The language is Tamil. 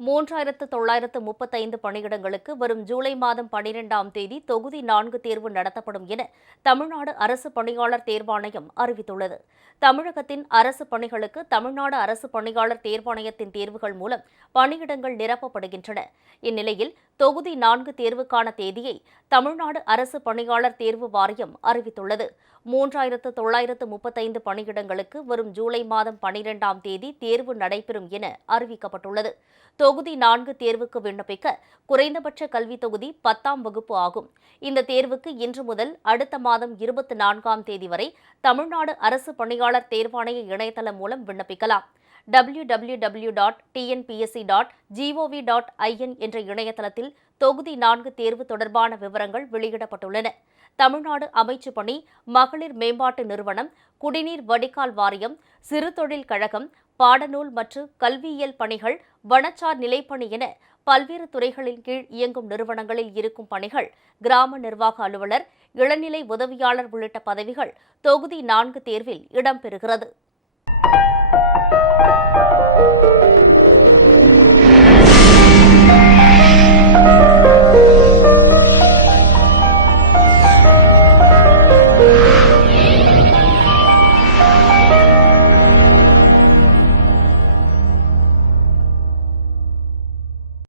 மூன்றாயிரத்து தொள்ளாயிரத்து முப்பத்தைந்து பணியிடங்களுக்கு வரும் ஜூலை மாதம் பனிரெண்டாம் தேதி தொகுதி நான்கு தேர்வு நடத்தப்படும் என தமிழ்நாடு அரசு பணியாளர் தேர்வாணையம் அறிவித்துள்ளது. தமிழகத்தின் அரசு பணிகளுக்கு தமிழ்நாடு அரசு பணியாளர் தேர்வாணையத்தின் தேர்வுகள் மூலம் பணியிடங்கள் நிரப்பப்படுகின்றன. இந்நிலையில் தொகுதி நான்கு தேர்வுக்கான தேதியை தமிழ்நாடு அரசு பணியாளர் தேர்வு வாரியம் அறிவித்துள்ளது. மூன்றாயிரத்து தொள்ளாயிரத்து முப்பத்தைந்து பணியிடங்களுக்கு வரும் ஜூலை மாதம் பனிரெண்டாம் தேதி தேர்வு நடைபெறும் என அறிவிக்கப்பட்டுள்ளது. தொகுதி நான்கு தேர்வுக்கு விண்ணப்பிக்க குறைந்தபட்ச கல்வித் தொகுதி பத்தாம் வகுப்பு ஆகும். இந்த தேர்வுக்கு இன்று முதல் அடுத்த மாதம் இருபத்தி நான்காம் தேதி வரை தமிழ்நாடு அரசு பணியாளர் தேர்வாணைய இணையதளம் மூலம் விண்ணப்பிக்கலாம். W W W dot TNPSC dot GOV dot IN என்ற இணையதளத்தில் தொகுதி நான்கு தேர்வு தொடர்பான விவரங்கள் வெளியிடப்பட்டுள்ளன. தமிழ்நாடு அமைச்சு பணி மகளிர் மேம்பாட்டு நிறுவனம் குடிநீர் வடிகால் வாரியம் சிறு தொழில் கழகம் பாடநூல் மற்றும் கல்வியியல் பணிகள் வனச்சார் நிலைப்பணி என பல்வேறு துறைகளின் கீழ் இயங்கும் நிறுவனங்களில் இருக்கும் பணிகள் கிராம நிர்வாக அலுவலர் இளநிலை உதவியாளர் உள்ளிட்ட பதவிகள் தொகுதி நான்கு தேர்வில் இடம்பெறுகிறது.